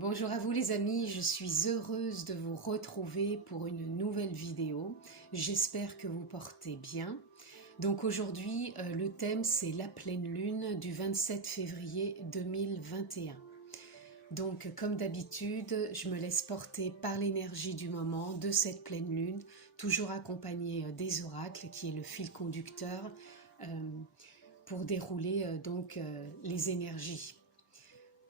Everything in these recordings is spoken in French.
Bonjour à vous les amis, je suis heureuse de vous retrouver pour une nouvelle vidéo. J'espère que vous portez bien. Donc aujourd'hui, le thème c'est la pleine lune du 27 février 2021. Donc comme d'habitude, je me laisse porter par l'énergie du moment de cette pleine lune, toujours accompagnée des oracles qui est le fil conducteur pour dérouler les énergies.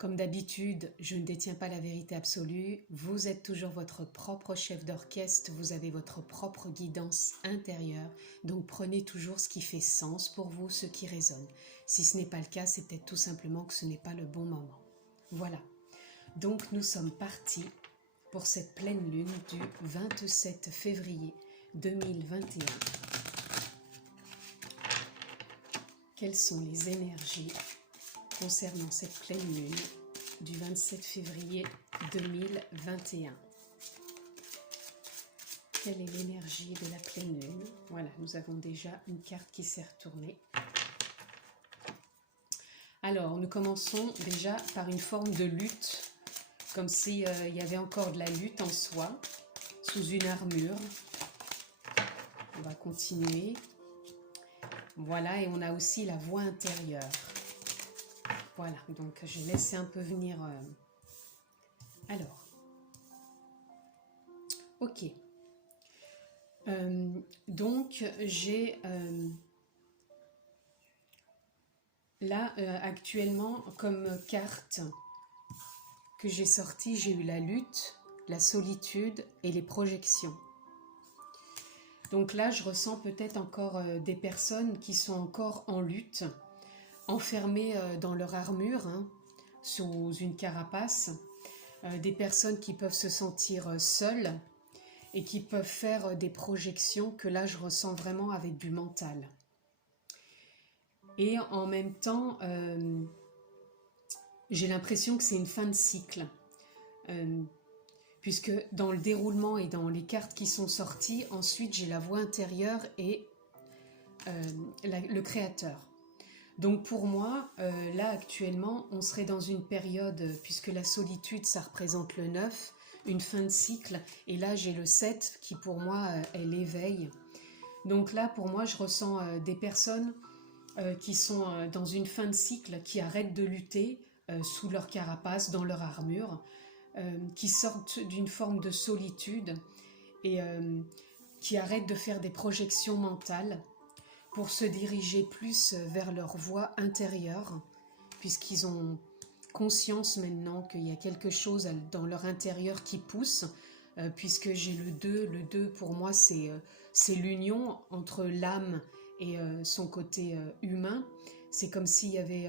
Comme d'habitude, je ne détiens pas la vérité absolue, vous êtes toujours votre propre chef d'orchestre, vous avez votre propre guidance intérieure, donc prenez toujours ce qui fait sens pour vous, ce qui résonne. Si ce n'est pas le cas, c'est peut-être tout simplement que ce n'est pas le bon moment. Voilà, donc nous sommes partis pour cette pleine lune du 27 février 2021. Quelles sont les énergies concernant cette pleine lune du 27 février 2021. Quelle est l'énergie de la pleine lune? Voilà, nous avons déjà une carte qui s'est retournée. Alors, nous commençons déjà par une forme de lutte, comme s'il y avait encore de la lutte en soi, sous une armure. On va continuer. Voilà, et on a aussi la voix intérieure. Voilà, donc j'ai laissé un peu venir. Alors, ok. Donc j'ai là actuellement comme carte que j'ai sortie, j'ai eu la lutte, la solitude et les projections. Donc là, je ressens peut-être encore des personnes qui sont encore en lutte, enfermées dans leur armure, sous une carapace, des personnes qui peuvent se sentir seules et qui peuvent faire des projections que là je ressens vraiment avec du mental. Et en même temps, j'ai l'impression que c'est une fin de cycle, puisque dans le déroulement et dans les cartes qui sont sorties, ensuite j'ai la voix intérieure et le créateur. Donc pour moi, là actuellement, on serait dans une période, puisque la solitude, ça représente le 9, une fin de cycle, et là j'ai le 7 qui pour moi est l'éveil. Donc là pour moi, je ressens des personnes qui sont dans une fin de cycle, qui arrêtent de lutter sous leur carapace, dans leur armure, qui sortent d'une forme de solitude et qui arrêtent de faire des projections mentales, pour se diriger plus vers leur voie intérieure, puisqu'ils ont conscience maintenant qu'il y a quelque chose dans leur intérieur qui pousse, puisque j'ai le 2. Le 2 pour moi c'est l'union entre l'âme et son côté humain. C'est comme s'il y avait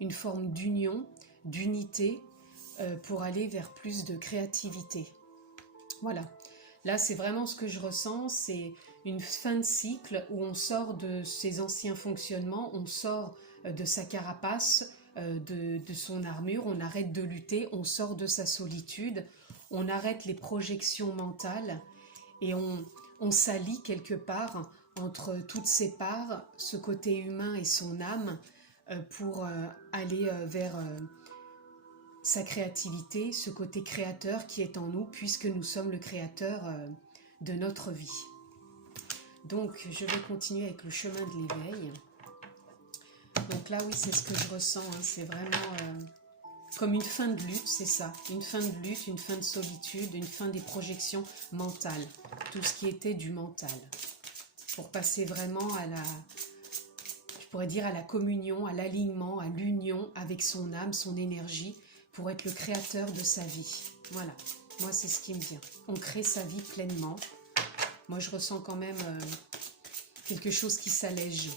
une forme d'union, d'unité, pour aller vers plus de créativité. Voilà. Là, c'est vraiment ce que je ressens, c'est une fin de cycle où on sort de ses anciens fonctionnements, on sort de sa carapace, de son armure, on arrête de lutter, on sort de sa solitude, on arrête les projections mentales et on s'allie quelque part entre toutes ces parts, ce côté humain et son âme, pour aller vers sa créativité, ce côté créateur qui est en nous, puisque nous sommes le créateur de notre vie. Donc, je vais continuer avec le chemin de l'éveil. Donc là, oui, c'est ce que je ressens, c'est vraiment comme une fin de lutte, c'est ça. Une fin de lutte, une fin de solitude, une fin des projections mentales. Tout ce qui était du mental. Pour passer vraiment à la, je pourrais dire à la communion, à l'alignement, à l'union avec son âme, son énergie, pour être le créateur de sa vie. Voilà, moi c'est ce qui me vient. On crée sa vie pleinement. Moi je ressens quand même quelque chose qui s'allège.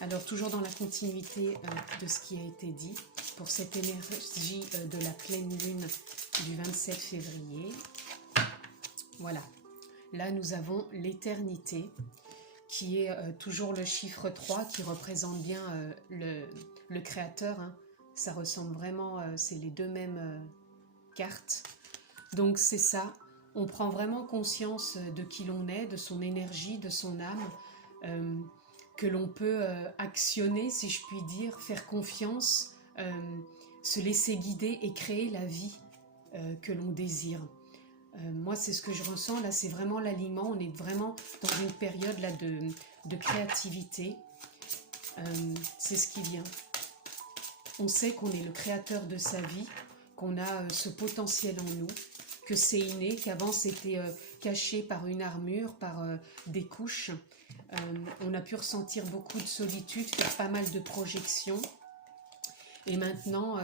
Alors toujours dans la continuité de ce qui a été dit, pour cette énergie de la pleine lune du 27 février. Voilà, là nous avons l'éternité, qui est toujours le chiffre 3, qui représente bien le créateur, Ça ressemble vraiment, c'est les deux mêmes cartes. Donc c'est ça, on prend vraiment conscience de qui l'on est, de son énergie, de son âme, que l'on peut actionner, si je puis dire, faire confiance, se laisser guider et créer la vie que l'on désire. Moi, c'est ce que je ressens, là, c'est vraiment l'alignement. On est vraiment dans une période là de créativité. C'est ce qui vient. On sait qu'on est le créateur de sa vie, qu'on a ce potentiel en nous, que c'est inné, qu'avant c'était caché par une armure, par des couches. On a pu ressentir beaucoup de solitude, faire pas mal de projections. Et maintenant,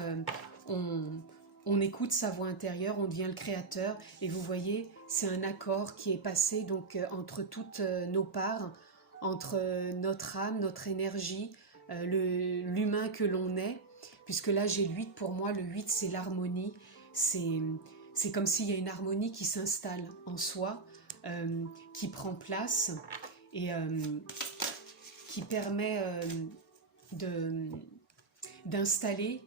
on écoute sa voix intérieure, on devient le créateur. Et vous voyez, c'est un accord qui est passé donc entre toutes nos parts, entre notre âme, notre énergie, l'humain que l'on est. Puisque là, j'ai le 8, pour moi, le 8, c'est l'harmonie. C'est comme s'il y a une harmonie qui s'installe en soi, qui prend place et qui permet d'installer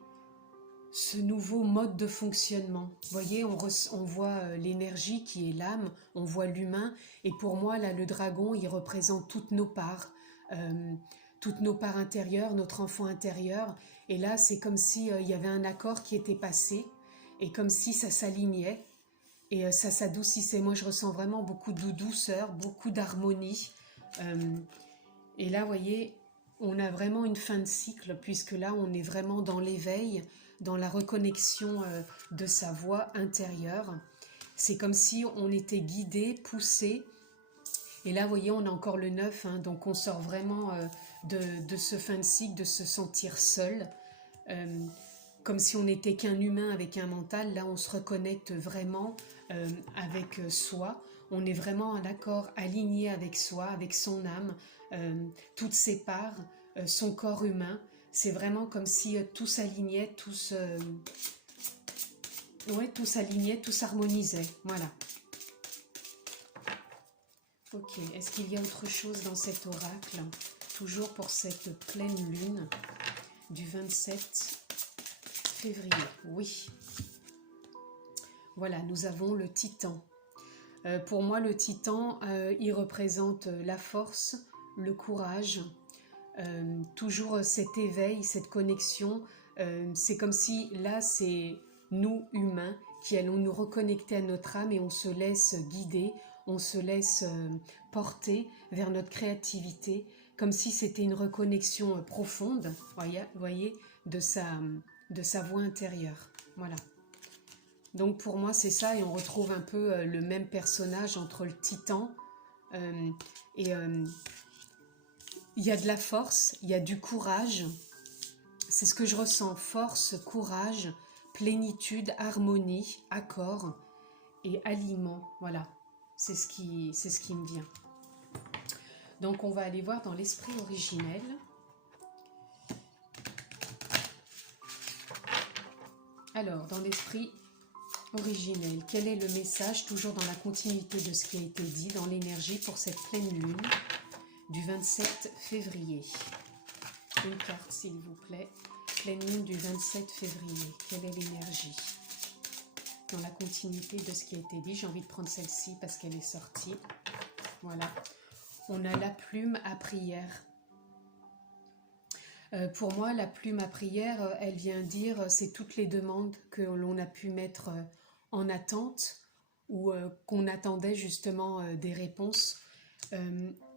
ce nouveau mode de fonctionnement. Vous voyez, on voit l'énergie qui est l'âme, on voit l'humain, et pour moi, là, le dragon, il représente toutes nos parts intérieures, notre enfant intérieur, et là, c'est comme si il y avait un accord qui était passé, et comme si ça s'alignait, et ça s'adoucissait. Moi, je ressens vraiment beaucoup de douceur, beaucoup d'harmonie, et là, vous voyez, on a vraiment une fin de cycle, puisque là, on est vraiment dans l'éveil, dans la reconnexion de sa voix intérieure. C'est comme si on était guidé, poussé. Et là, vous voyez, on a encore le 9, hein, donc on sort vraiment de ce fin de cycle, de se sentir seul. Comme si on n'était qu'un humain avec un mental. Là, on se reconnecte vraiment avec soi. On est vraiment en accord, aligné avec soi, avec son âme, toutes ses parts, son corps humain. C'est vraiment comme si tout s'alignait, tout s'alignait, tout s'harmonisait. Voilà. Ok, est-ce qu'il y a autre chose dans cet oracle? Toujours pour cette pleine lune du 27 février. Oui. Voilà, nous avons le Titan. Pour moi, le Titan, il représente la force, le courage, toujours cet éveil, cette connexion. C'est comme si là, c'est nous humains qui allons nous reconnecter à notre âme et on se laisse guider, on se laisse porter vers notre créativité, comme si c'était une reconnexion profonde, voyez, de sa voix intérieure. Voilà. Donc pour moi c'est ça, et on retrouve un peu le même personnage entre le Titan et il y a de la force, il y a du courage. C'est ce que je ressens, force, courage, plénitude, harmonie, accord et aliment. Voilà, c'est ce qui me vient. Donc on va aller voir dans l'esprit originel. Alors, dans l'esprit originel, quel est le message, toujours dans la continuité de ce qui a été dit, dans l'énergie pour cette pleine lune du 27 février. Une carte, s'il vous plaît. Pleine lune du 27 février. Quelle est l'énergie? Dans la continuité de ce qui a été dit, j'ai envie de prendre celle-ci parce qu'elle est sortie. Voilà. On a la plume à prière. Pour moi, la plume à prière, elle vient dire, c'est toutes les demandes que l'on a pu mettre en attente ou qu'on attendait justement des réponses.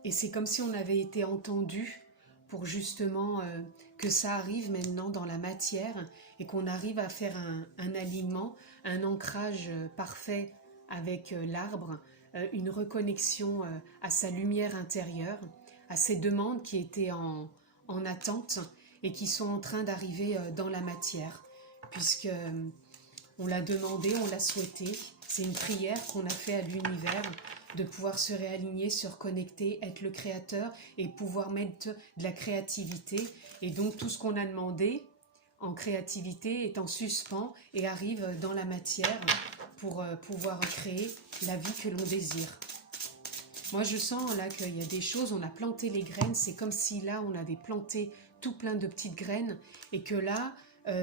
Et c'est comme si on avait été entendu pour justement que ça arrive maintenant dans la matière et qu'on arrive à faire un alignement, un ancrage parfait avec l'arbre, une reconnexion à sa lumière intérieure, à ces demandes qui étaient en attente et qui sont en train d'arriver dans la matière, puisque on l'a demandé, on l'a souhaité. C'est une prière qu'on a fait à l'univers, de pouvoir se réaligner, se reconnecter, être le créateur et pouvoir mettre de la créativité. Et donc tout ce qu'on a demandé en créativité est en suspens et arrive dans la matière pour pouvoir créer la vie que l'on désire. Moi je sens là qu'il y a des choses, on a planté les graines, c'est comme si là on avait planté tout plein de petites graines et que là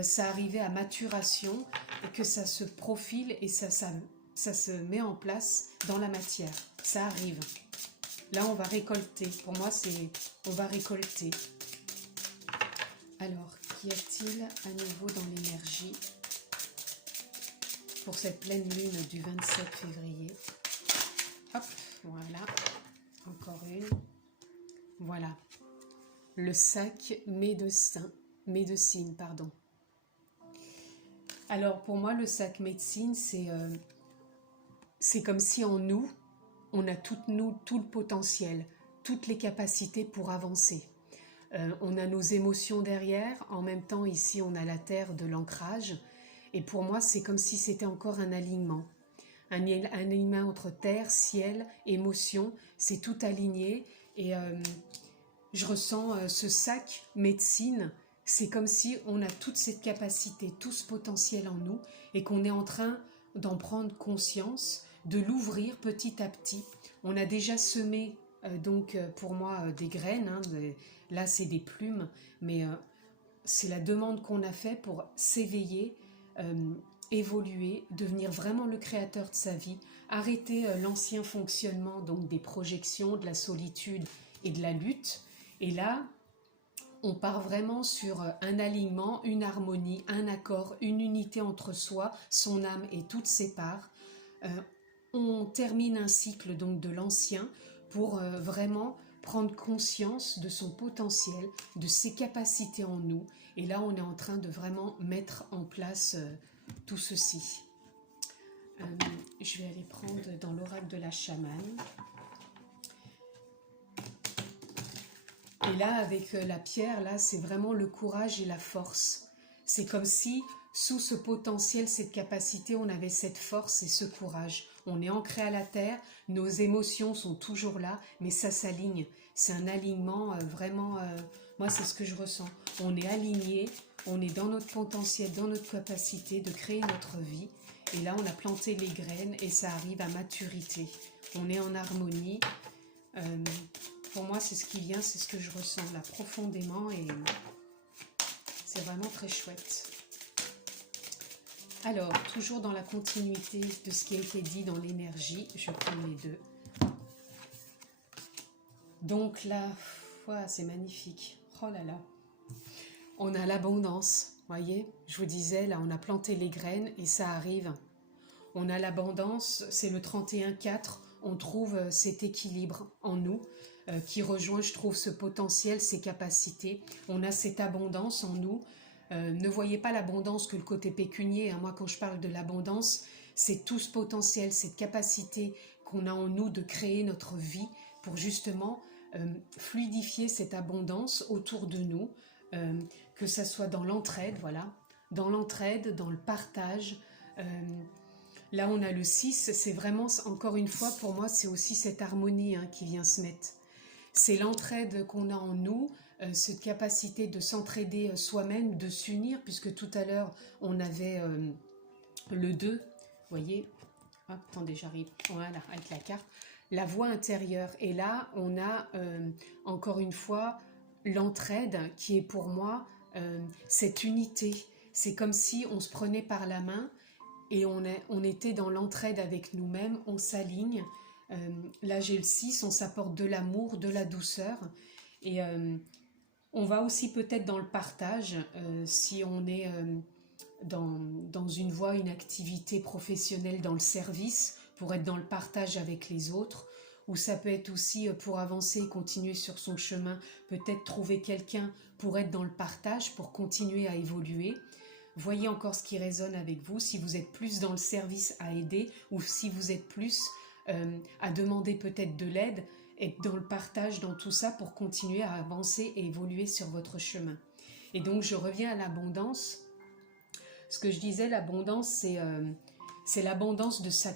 ça arrivait à maturation et que ça se profile et ça se met en place dans la matière. Ça arrive. Là, on va récolter. Pour moi, c'est on va récolter. Alors, qu'y a-t-il à nouveau dans l'énergie pour cette pleine lune du 27 février? Hop, voilà, encore une. Voilà, le sac médecine, pardon. Alors pour moi, le sac médecine, c'est comme si en nous, on a tout le potentiel, toutes les capacités pour avancer. On a nos émotions derrière, en même temps ici on a la terre de l'ancrage, et pour moi c'est comme si c'était encore un alignement entre terre, ciel, émotion, c'est tout aligné, et je ressens ce sac médecine, c'est comme si on a toute cette capacité, tout ce potentiel en nous, et qu'on est en train d'en prendre conscience, de l'ouvrir petit à petit. On a déjà semé pour moi des graines, hein, là c'est des plumes, mais c'est la demande qu'on a fait pour s'éveiller, évoluer, devenir vraiment le créateur de sa vie, arrêter l'ancien fonctionnement donc des projections, de la solitude et de la lutte. Et là, on part vraiment sur un alignement, une harmonie, un accord, une unité entre soi, son âme et toutes ses parts. On termine un cycle donc de l'ancien pour vraiment prendre conscience de son potentiel, de ses capacités en nous. Et là, on est en train de vraiment mettre en place tout ceci. Je vais aller prendre dans l'oracle de la chamane. Et là, avec la pierre, là, c'est vraiment le courage et la force. C'est comme si, sous ce potentiel, cette capacité, on avait cette force et ce courage. On est ancré à la terre, nos émotions sont toujours là, mais ça s'aligne. C'est un alignement vraiment... moi, c'est ce que je ressens. On est aligné, on est dans notre potentiel, dans notre capacité de créer notre vie. Et là, on a planté les graines et ça arrive à maturité. On est en harmonie. Pour moi, c'est ce qui vient, c'est ce que je ressens là profondément et c'est vraiment très chouette. Alors, toujours dans la continuité de ce qui a été dit dans l'énergie, je prends les deux. Donc là, c'est magnifique. Oh là là. On a l'abondance, voyez, je vous disais, là, on a planté les graines et ça arrive. On a l'abondance, c'est le 31-4, on trouve cet équilibre en nous qui rejoint, je trouve, ce potentiel, ces capacités. On a cette abondance en nous. Ne voyez pas l'abondance que le côté pécunier. Hein. Moi, quand je parle de l'abondance, c'est tout ce potentiel, cette capacité qu'on a en nous de créer notre vie pour justement fluidifier cette abondance autour de nous, que ça soit dans l'entraide, voilà, dans l'entraide, dans le partage. Là, on a le 6, c'est vraiment, encore une fois, pour moi, c'est aussi cette harmonie qui vient se mettre. C'est l'entraide qu'on a en nous, cette capacité de s'entraider soi-même, de s'unir, puisque tout à l'heure, on avait le 2, vous voyez, hop, attendez, j'arrive, voilà, avec la carte, la voix intérieure. Et là, on a, encore une fois, l'entraide qui est pour moi cette unité. C'est comme si on se prenait par la main et on était dans l'entraide avec nous-mêmes, on s'aligne. Là j'ai le 6, on s'apporte de l'amour, de la douceur, et on va aussi peut-être dans le partage, si on est dans une voie, une activité professionnelle dans le service, pour être dans le partage avec les autres, ou ça peut être aussi pour avancer et continuer sur son chemin, peut-être trouver quelqu'un pour être dans le partage, pour continuer à évoluer. Voyez encore ce qui résonne avec vous, si vous êtes plus dans le service à aider, ou si vous êtes plus à demander peut-être de l'aide, être dans le partage, dans tout ça, pour continuer à avancer et évoluer sur votre chemin. Et donc je reviens à l'abondance. Ce que je disais, l'abondance, c'est l'abondance de sa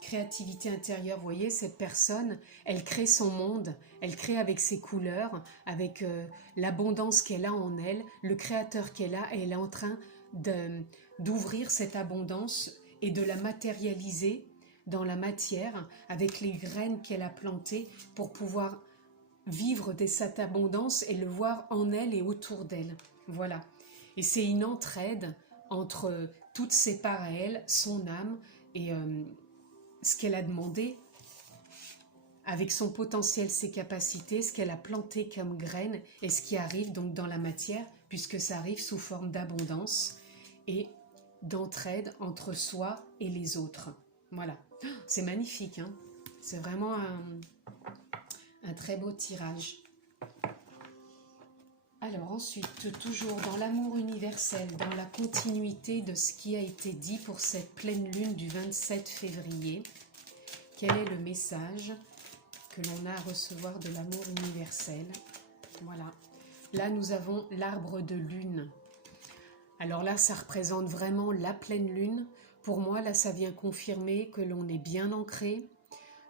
créativité intérieure. Vous voyez, cette personne, elle crée son monde, elle crée avec ses couleurs, avec l'abondance qu'elle a en elle, le créateur qu'elle a, et elle est en train d'ouvrir cette abondance et de la matérialiser dans la matière avec les graines qu'elle a plantées pour pouvoir vivre de cette abondance et le voir en elle et autour d'elle. Voilà. Et c'est une entraide entre toutes ses parts à elle, son âme et ce qu'elle a demandé avec son potentiel, ses capacités, ce qu'elle a planté comme graines et ce qui arrive donc dans la matière puisque ça arrive sous forme d'abondance et d'entraide entre soi et les autres. Voilà, c'est magnifique, hein, c'est vraiment un très beau tirage. Alors ensuite, toujours dans l'amour universel, dans la continuité de ce qui a été dit pour cette pleine lune du 27 février, quel est le message que l'on a à recevoir de l'amour universel? Voilà. Là, nous avons l'arbre de lune. Alors là, ça représente vraiment la pleine lune. Pour moi, là, ça vient confirmer que l'on est bien ancré,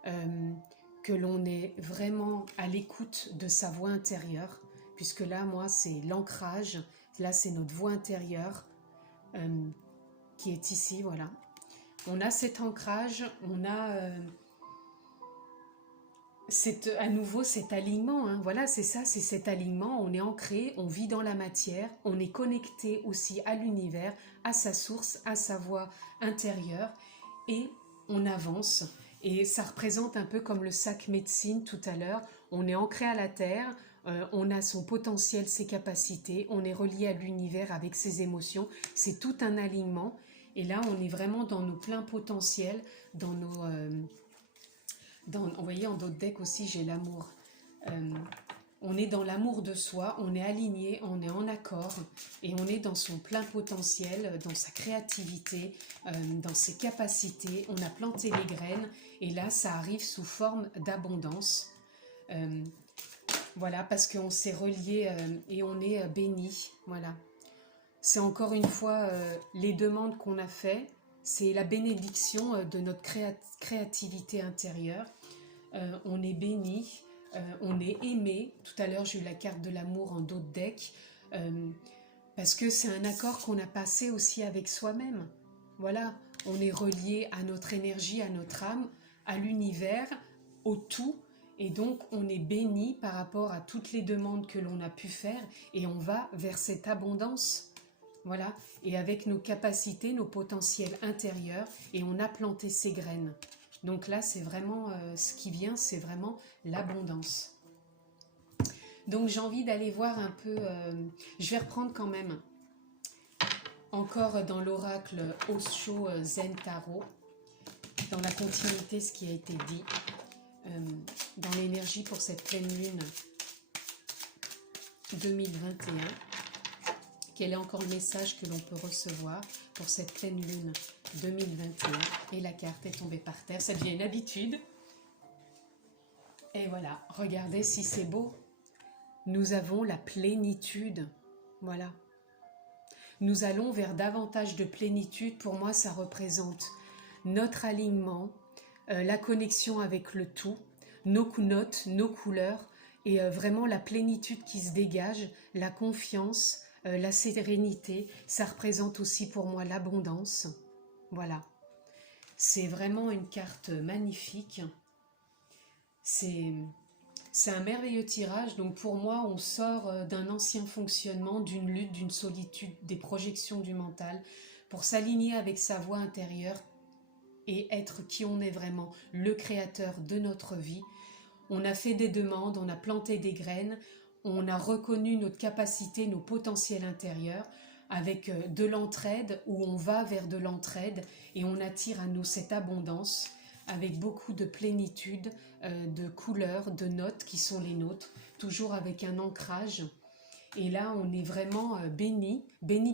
que l'on est vraiment à l'écoute de sa voix intérieure, puisque là, moi, c'est l'ancrage. Là, c'est notre voix intérieure qui est ici, voilà. On a cet ancrage, on a à nouveau cet alignement, hein. Voilà, c'est ça, c'est cet alignement, on est ancré, on vit dans la matière, on est connecté aussi à l'univers, à sa source, à sa voix intérieure, et on avance. Et ça représente un peu comme le sac médecine tout à l'heure, on est ancré à la terre, on a son potentiel, ses capacités, on est relié à l'univers avec ses émotions, c'est tout un alignement, et là on est vraiment dans nos pleins potentiels, dans nos... vous voyez, en d'autres decks aussi, j'ai l'amour. On est dans l'amour de soi, on est aligné, on est en accord et on est dans son plein potentiel, dans sa créativité, dans ses capacités. On a planté les graines et là, ça arrive sous forme d'abondance. Voilà, parce qu'on s'est relié et on est béni. Voilà. C'est encore une fois les demandes qu'on a faites. C'est la bénédiction de notre créativité intérieure. On est béni, on est aimé. Tout à l'heure, j'ai eu la carte de l'amour en d'autres decks. Parce que c'est un accord qu'on a passé aussi avec soi-même. Voilà, on est relié à notre énergie, à notre âme, à l'univers, au tout. Et donc, on est béni par rapport à toutes les demandes que l'on a pu faire. Et on va vers cette abondance. Voilà, et avec nos capacités, nos potentiels intérieurs, et on a planté ces graines. Donc là, c'est vraiment ce qui vient, c'est vraiment l'abondance. Donc j'ai envie d'aller voir un peu, je vais reprendre quand même, encore dans l'oracle Osho Zen Tarot, dans la continuité ce qui a été dit, dans l'énergie pour cette pleine lune 2021. Quel est encore le message que l'on peut recevoir pour cette pleine lune 2021? Et la carte est tombée par terre, ça devient une habitude. Et voilà, regardez si c'est beau. Nous avons la plénitude, voilà. Nous allons vers davantage de plénitude. Pour moi, ça représente notre alignement, la connexion avec le tout, nos notes, nos couleurs, et vraiment la plénitude qui se dégage, la confiance, la sérénité. Ça représente aussi pour moi l'abondance. Voilà. C'est vraiment une carte magnifique. C'est un merveilleux tirage. Donc pour moi, on sort d'un ancien fonctionnement, d'une lutte, d'une solitude, des projections du mental, pour s'aligner avec sa voix intérieure et être qui on est vraiment, le créateur de notre vie. On a fait des demandes, on a planté des graines, on a reconnu notre capacité, nos potentiels intérieurs, avec de l'entraide, où on va vers de l'entraide et on attire à nous cette abondance, avec beaucoup de plénitude, de couleurs, de notes qui sont les nôtres, toujours avec un ancrage. Et là, on est vraiment béni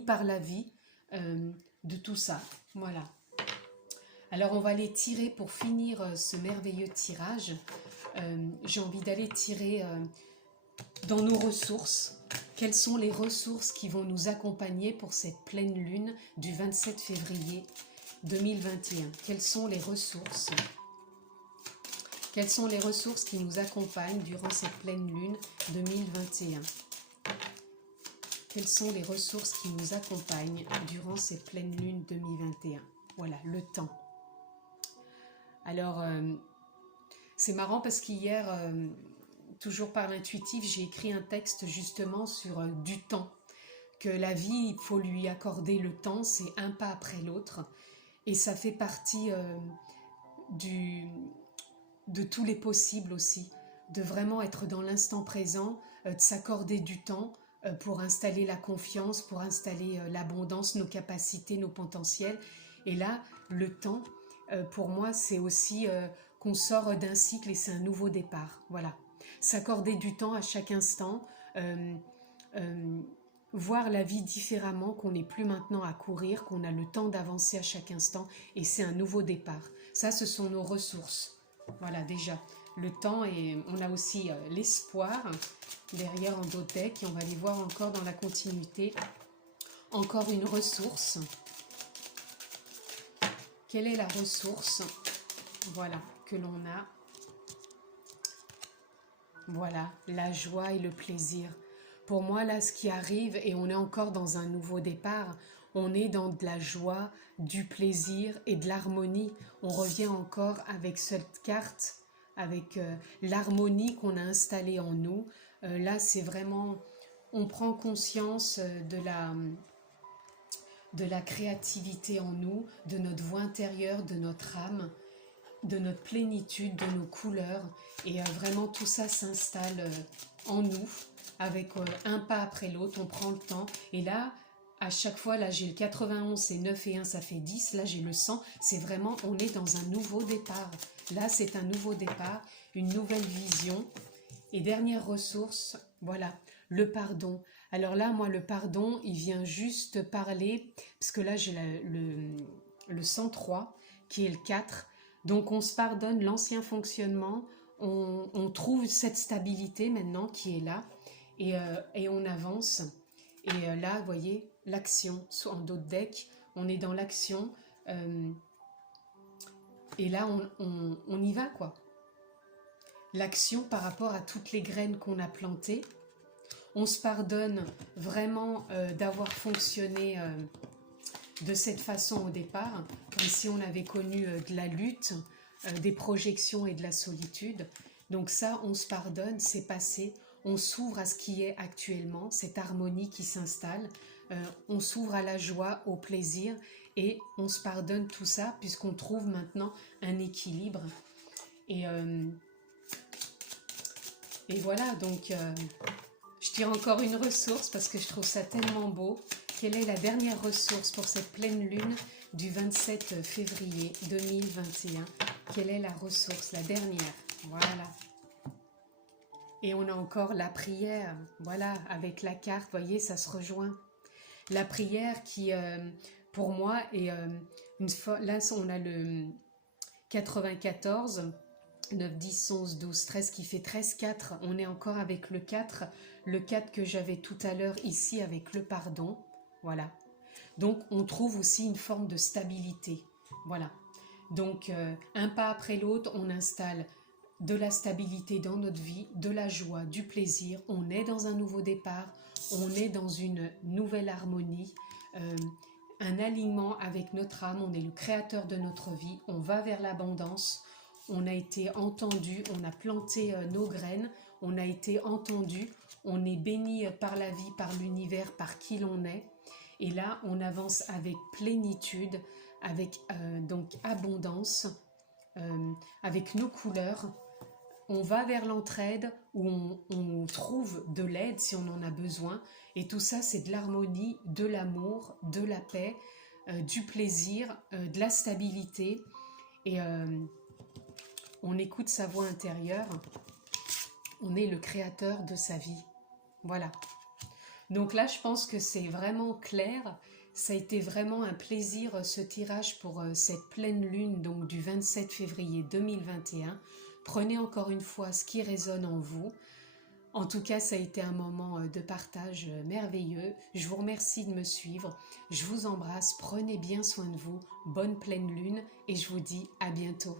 par la vie de tout ça. Voilà. Alors, on va aller tirer pour finir ce merveilleux tirage. J'ai envie d'aller tirer dans nos ressources. Quelles sont les ressources qui vont nous accompagner pour cette pleine lune du 27 février 2021? Quelles sont les ressources? Quelles sont les ressources qui nous accompagnent durant cette pleine lune 2021? Quelles sont les ressources qui nous accompagnent durant cette pleine lune 2021? Voilà, le temps. Alors, c'est marrant parce qu'hier, toujours par l'intuitif, j'ai écrit un texte justement sur du temps. Que la vie, il faut lui accorder le temps, c'est un pas après l'autre. Et ça fait partie de tous les possibles aussi, de vraiment être dans l'instant présent, de s'accorder du temps, pour installer la confiance, pour installer l'abondance, nos capacités, nos potentiels. Et là, le temps, pour moi, c'est aussi qu'on sort d'un cycle et c'est un nouveau départ. Voilà. S'accorder du temps à chaque instant, voir la vie différemment, qu'on n'est plus maintenant à courir, qu'on a le temps d'avancer à chaque instant et c'est un nouveau départ. Ça, ce sont nos ressources. Voilà, déjà, le temps et on a aussi l'espoir derrière en d'autres decks et on va les voir encore dans la continuité. Encore une ressource. Quelle est la ressource, voilà, que l'on a? Voilà, la joie et le plaisir. Pour moi, là, ce qui arrive, et on est encore dans un nouveau départ, on est dans de la joie, du plaisir et de l'harmonie. On revient encore avec cette carte, avec l'harmonie qu'on a installée en nous. Là, c'est vraiment, on prend conscience de la créativité en nous, de notre voix intérieure, de notre âme, de notre plénitude, de nos couleurs. Et vraiment, tout ça s'installe en nous, avec un pas après l'autre, on prend le temps. Et là, à chaque fois, là j'ai le 91, c'est 9 et 1, ça fait 10. Là j'ai le 100, c'est vraiment, on est dans un nouveau départ. Là c'est un nouveau départ, une nouvelle vision. Et dernière ressource, voilà, le pardon. Alors là, moi, le pardon, il vient juste parler, parce que là, j'ai le 103, qui est le 4. Donc, on se pardonne l'ancien fonctionnement, on trouve cette stabilité maintenant qui est là, et on avance. Et là, vous voyez, l'action, en d'autres decks, on est dans l'action, et là, on y va, quoi. L'action par rapport à toutes les graines qu'on a plantées. On se pardonne vraiment d'avoir fonctionné de cette façon au départ, comme si on avait connu de la lutte, des projections et de la solitude. Donc ça, on se pardonne, c'est passé. On s'ouvre à ce qui est actuellement, cette harmonie qui s'installe. On s'ouvre à la joie, au plaisir et on se pardonne tout ça puisqu'on trouve maintenant un équilibre. Et voilà, donc je tire encore une ressource parce que je trouve ça tellement beau. Quelle est la dernière ressource pour cette pleine lune du 27 février 2021? Quelle est la ressource, la dernière? Voilà. Et on a encore la prière, voilà, avec la carte, vous voyez, ça se rejoint. La prière qui, pour moi, est une fois, là on a le 94, 9, 10, 11, 12, 13 qui fait 13, 4. On est encore avec le 4 que j'avais tout à l'heure ici avec le pardon. Voilà. Donc on trouve aussi une forme de stabilité. Voilà. Donc un pas après l'autre, on installe de la stabilité dans notre vie, de la joie, du plaisir. On est dans un nouveau départ, on est dans une nouvelle harmonie, un alignement avec notre âme. On est le créateur de notre vie, on va vers l'abondance. On a été entendu, on a planté nos graines, on a été entendu, on est béni par la vie, par l'univers, par qui l'on est. Et là, on avance avec plénitude, avec donc abondance, avec nos couleurs. On va vers l'entraide où on trouve de l'aide si on en a besoin. Et tout ça, c'est de l'harmonie, de l'amour, de la paix, du plaisir, de la stabilité. Et on écoute sa voix intérieure. On est le créateur de sa vie. Voilà. Donc là, je pense que c'est vraiment clair. Ça a été vraiment un plaisir ce tirage pour cette pleine lune donc du 27 février 2021. Prenez encore une fois ce qui résonne en vous. En tout cas, ça a été un moment de partage merveilleux. Je vous remercie de me suivre. Je vous embrasse. Prenez bien soin de vous. Bonne pleine lune et je vous dis à bientôt.